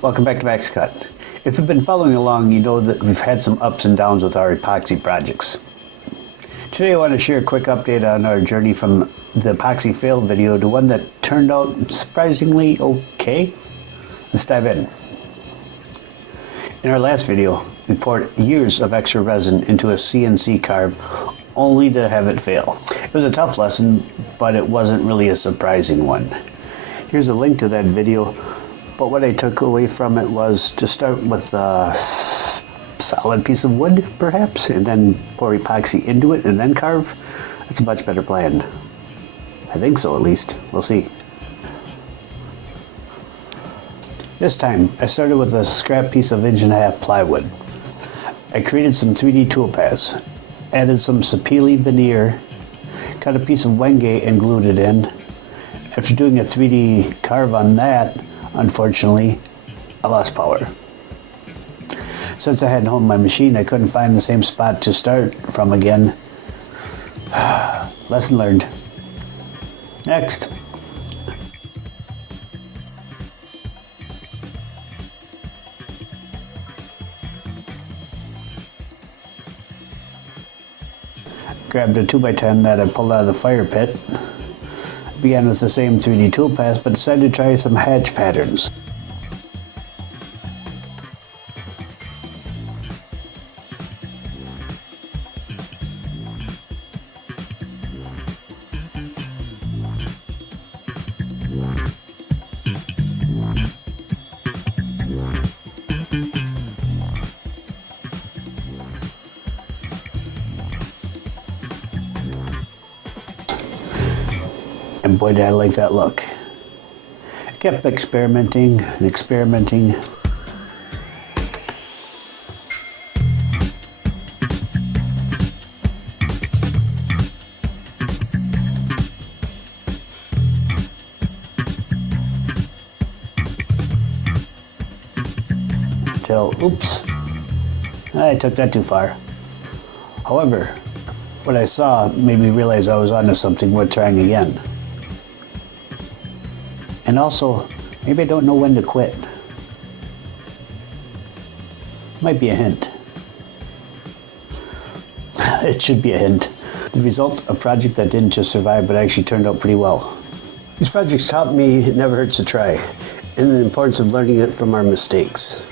Welcome back to macscut. If you've been following along, you know that we've had some ups and downs with our epoxy projects. Today I want to share a quick update on our journey from the epoxy fail video to one that turned out surprisingly okay. Let's dive in. In our last video, we poured years of extra resin into a CNC carve only to have it fail. It was a tough lesson, but it wasn't really a surprising one. Here's a link to that video. But what I took away from it was to start with a solid piece of wood, perhaps, and then pour epoxy into it and then carve. That's a much better plan. I think so, at least. We'll see. This time, I started with a scrap piece of 1.5" plywood. I created some 3D toolpaths, added some sapele veneer, cut a piece of wenge and glued it in. After doing a 3D carve on that, unfortunately, I lost power. Since I hadn't honed my machine, I couldn't find the same spot to start from again. Lesson learned. Next. Grabbed a 2x10 that I pulled out of the fire pit. Began with the same 3D toolpath, but decided to try some hatch patterns. And boy, did I like that look. I kept experimenting and experimenting. Until, oops, I took that too far. However, what I saw made me realize I was onto something worth trying again. And also, maybe I don't know when to quit. Might be a hint. It should be a hint. The result, a project that didn't just survive, but actually turned out pretty well. These projects taught me it never hurts to try, and the importance of learning it from our mistakes.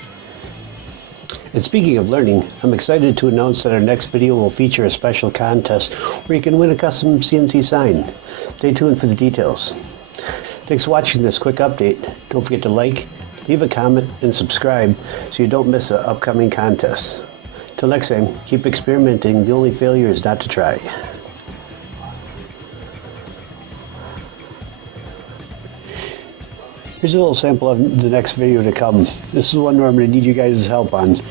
And speaking of learning, I'm excited to announce that our next video will feature a special contest where you can win a custom CNC sign. Stay tuned for the details. Thanks for watching this quick update. Don't forget to like, leave a comment, and subscribe so you don't miss an upcoming contest. Till next time, keep experimenting. The only failure is not to try. Here's a little sample of the next video to come. This is one where I'm going to need you guys' help on.